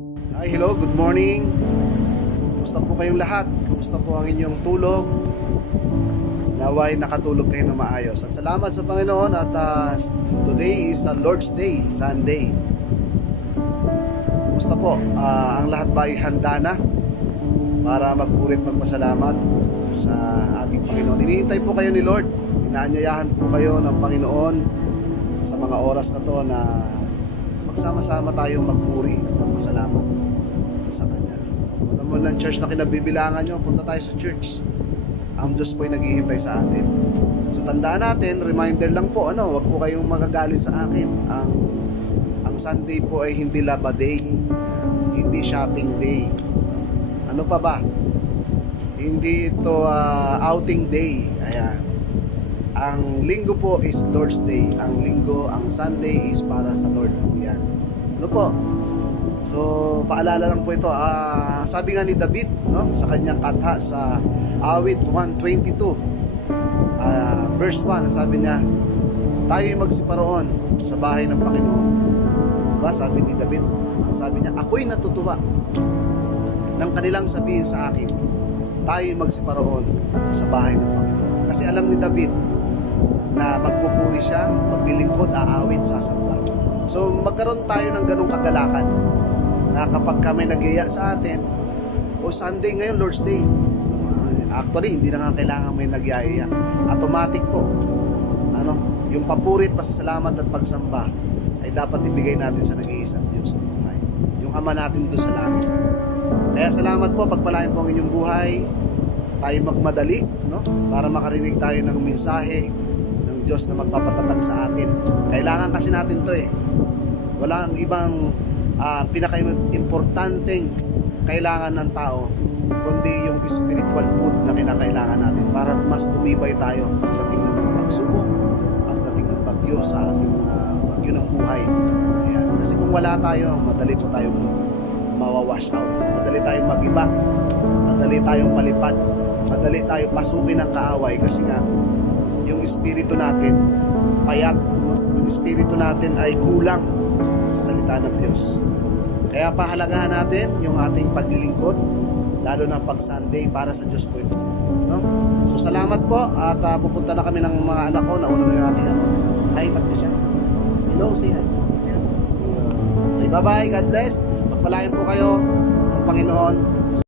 Hi, hello, good morning. Kumusta po kayong lahat? Kumusta po ang inyong tulog? Naway nakatulog kayo ng maayos. At salamat sa Panginoon at today is a Lord's Day, Sunday. Kumusta po? Ang lahat ba ay handa na para magpurit magpasalamat sa ating Panginoon? Hinihintay po kayo ni Lord. Inaanyayahan po kayo ng Panginoon sa mga oras na to na magsama-sama tayong magpuri at magpasalamat sa Kanya. Kung naman ng church na kinabibilangan nyo, punta tayo sa church. Ang Diyos po ay naghihintay sa atin. So tandaan natin, reminder lang po, wag po kayong magagalit sa akin. Ang Sunday po ay hindi laba day, hindi shopping day. Ano pa ba? Hindi ito outing day. Ayan. Ang linggo po is Lord's Day. Ang Sunday is para sa Lord po yan. Ano po? So, paalala lang po ito. Sabi nga ni David, sa kanyang katha sa awit 122, verse 1, sabi niya, tayo'y magsiparoon sa bahay ng Panginoon. Diba? Sabi ni David, sabi niya, ako'y natutuwa ng kanilang sabihin sa akin, tayo'y magsiparoon sa bahay ng Panginoon. Kasi alam ni David na magpupuri siya, maglilingkod, aawit, sasamba. So magkaroon tayo ng ganong kagalakan na kapag kami nag-iya sa atin, Sunday ngayon, Lord's Day. Actually, hindi na nga kailangan may nag-iya. Automatic po. Yung papurit, pasasalamat at pagsamba ay dapat ibigay natin sa nag-iisang Diyos. Yung Ama natin doon sa langit. Kaya salamat po, pagpalain po ang inyong buhay. Tayo magmadali, para makarinig tayo ng mensahe ng Diyos na magpapatatag sa atin. Kailangan kasi natin to Walang ibang pinaka-importanteng kailangan ng tao kundi yung spiritual food na kinakailangan natin para mas tumibay tayo pagdating ng mga pagsubok, pagdating ng bagyo sa ating bagyo ng buhay. Ayan. Kasi kung wala tayo, madali po tayong mawawash out. Madali tayong mag-iba. Madali tayong malipad. Madali tayong pasukin ng kaaway kasi nga yung espiritu natin payat. Yung espiritu natin ay kulang sa salita ng Diyos. Kaya pahalagahan natin yung ating paglilingkod, lalo na pag Sunday, para sa Diyos po ito. So salamat po at pupunta na kami ng mga anak ko. Nauna na yung aking hi, Patricia. Hello, say hi. Okay, bye-bye, God bless. Magpalain po kayo ng Panginoon.